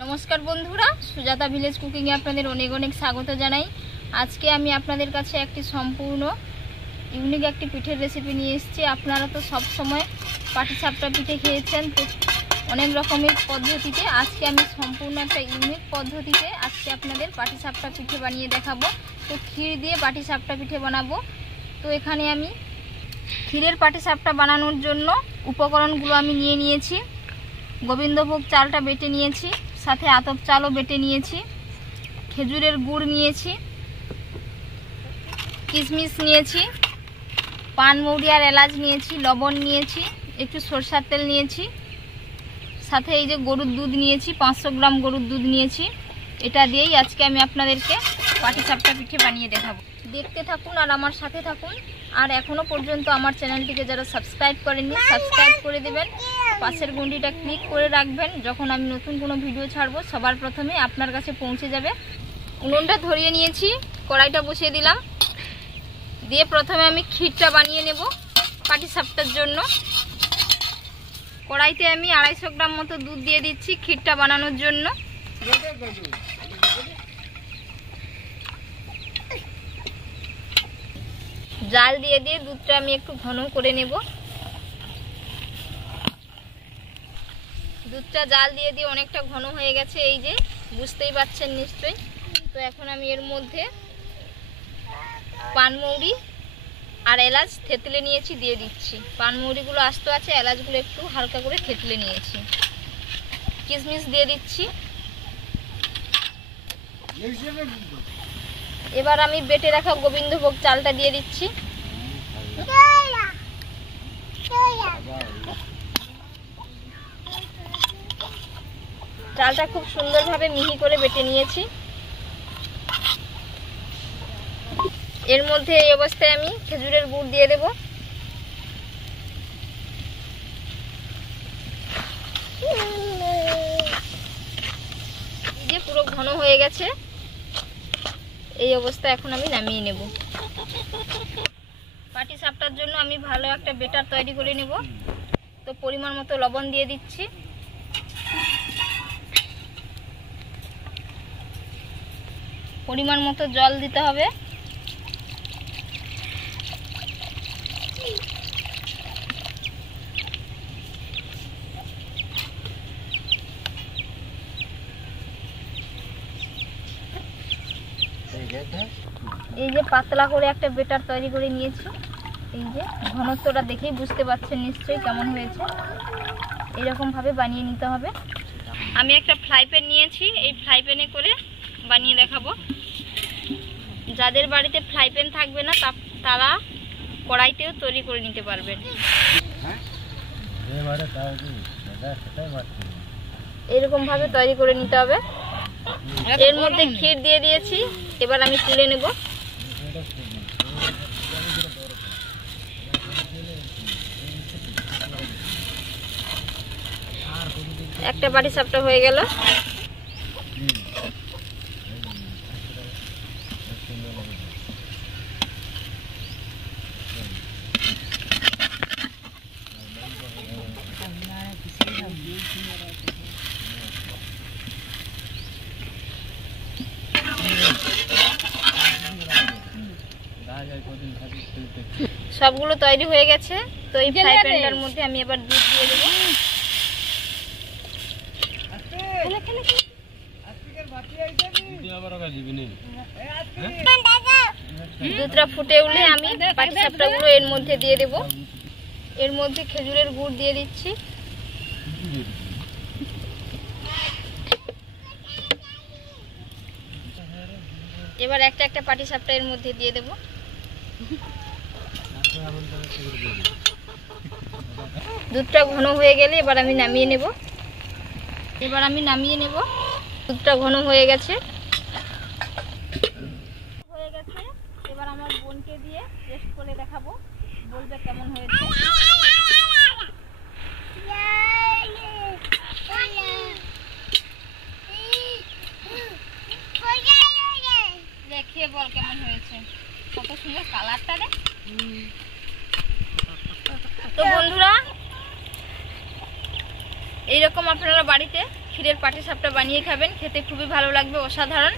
नमस्कार बंधुरा Sujata village cooking আপনাদের অনেক অনেক স্বাগত জানাই। আজকে আমি আপনাদের কাছে একটি সম্পূর্ণ ইউনিক একটি পিঠের রেসিপি নিয়ে এসেছি। আপনারা তো সব সময় পাটিসাপটা পিঠে খেয়েছেন তো অনেক রকমের পদ্ধতিতে। আজকে আমি সম্পূর্ণ একটা ইউনিক পদ্ধতিতে আজকে আপনাদের পাটিসাপটা পিঠে বানিয়ে দেখাবো। তো ক্ষীর দিয়ে পাটিসাপটা পিঠে বানাবো। তো এখানে আমি ক্ষীরের পাটিসাপটা বানানোর জন্য উপকরণগুলো আমি নিয়ে নিয়েছি। গোবিন্দভোগ চালটা বেটে নিয়েছি, সাথে আতপ চালও বেটে নিয়েছি, খেজুরের গুড় নিয়েছি, কিশমিশ নিয়েছি, পানমৌরি আর এলাচ নিয়েছি, লবণ নিয়েছি, একটু সরষের তেল নিয়েছি, সাথে এই যে গরুর দুধ নিয়েছি, 500 গ্রাম গরুর দুধ নিয়েছি। এটা দিয়েই আজকে আমি আপনাদেরকে পাটিসাপটা পিঠে বানিয়ে দেখাবো। দেখতে থাকুন আর আমার সাথে থাকুন। আর এখনো পর্যন্ত আমার চ্যানেলটিকে যারা সাবস্ক্রাইব করেননি সাবস্ক্রাইব করে দেবেন, পাশের ঘন্টিটা ক্লিক করে রাখবেন। যখন আমি নতুন কোনো ভিডিও ছাড়বো সবার প্রথমে আপনার কাছে পৌঁছে যাবে। উনুনটা ধরিয়ে নিয়েছি, কড়াইটা বসিয়ে দিলাম, দিয়ে প্রথমে আমি ক্ষীরটা বানিয়ে নেব পাটিসাপটার জন্য। কড়াইতে আমি 250 গ্রাম মতো দুধ দিয়ে দিচ্ছি ক্ষীরটা বানানোর জন্য। জাল দিয়ে দিয়ে দুধটা আমি একটু ঘন করে নেব। দুধটা জাল দিয়ে দিয়ে অনেকটা ঘন হয়ে গেছে, এই যে বুঝতেই পারছেন নিশ্চয়ই। তো এখন আমি এর মধ্যে পানমৌরি আর এলাচ থেতলে নিয়েছি দিয়ে দিচ্ছি। পানমৌরিগুলো আস্ত আছে, এলাচগুলো একটু হালকা করে থেতলে নিয়েছি। কিশমিশ দিয়ে দিচ্ছি। এবার আমি বেটে রাখা গোবিন্দভোগ চালটা দিয়ে দিচ্ছি। চালটা খুব সুন্দরভাবে মিহি করে বেটে নিয়েছি। এর মধ্যে এই অবস্থায় আমি খেজুরের গুড় দিয়ে দেব। এই যে পুরো ঘন হয়ে গেছে, এই অবস্থা এখন আমি নামিয়ে নেব। পাটিসাপটার জন্য আমি ভালো একটা বেটার তৈরি করে নেব। তো পরিমাণ মতো লবণ দিয়ে দিচ্ছি, পরিমাণ মতো জল দিতে হবে। এই যে পাতলা করে একটা বেটার তৈরি করে নিয়েছি। এই যে ঘনত্বটা দেখেই বুঝতে পারছেন নিশ্চয়ই কেমন হয়েছে। এরকম ভাবে বানিয়ে নিতে হবে। আমি একটা ফ্রাই প্যান নিয়েছি, এই ফ্রাই প্যানে করে বানিয়ে দেখাবো। যাদের বাড়িতে ফ্রাই প্যান থাকবে না তারা কড়াইতেও তৈরি করে নিতে পারবেন। এরকম ভাবে তৈরি করে নিতে হবে। এর মধ্যে ক্ষীর দিয়ে দিয়েছি, এবার আমি তুলে নেব। একটা পাটিসাপটা হয়ে গেল। সবগুলো তৈরি হয়ে গেছে। তো এই ফ্রাই প্যানটার মধ্যে আমি এবার দুধ দিয়ে দেব। দুধটা ফুটে উঠলে আমি পাটিসাপটাগুলো এর মধ্যে দিয়ে দেব। এর মধ্যে খেজুরের গুড় দিয়ে দিচ্ছি। এবার একটা একটা পাটিসাপটা এর মধ্যে দিয়ে দেব। দুধটা ঘন হয়ে গেলে এবার আমি নামিয়ে নেব। দুধটা ঘন হয়ে গেছে। এবার আমার বোনকে দিয়ে টেস্ট করে দেখাবো, বলবে কেমন হয়েছে। দেখে বল কেমন হয়েছে। কত সুন্দর কালারটা রে। তো বন্ধুরা এইরকম আপনারা বাড়িতে ক্ষীরের পাটিসাপটা বানিয়ে খাবেন, খেতে খুবই ভালো লাগবে, অসাধারণ।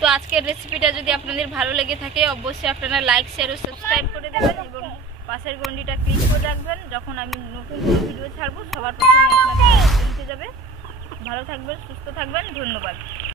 তো আজকের রেসিপিটা যদি আপনাদের ভালো লেগে থাকে অবশ্যই আপনারা লাইক, শেয়ার ও সাবস্ক্রাইব করে দেবেন এবং পাশের ঘন্টিটা ক্লিক করে রাখবেন। যখন আমি নতুন কোনো ভিডিও ছাড়বো সবার প্রথমে আপনাদের পৌঁছে যাবে। ভালো থাকবেন, সুস্থ থাকবেন, ধন্যবাদ।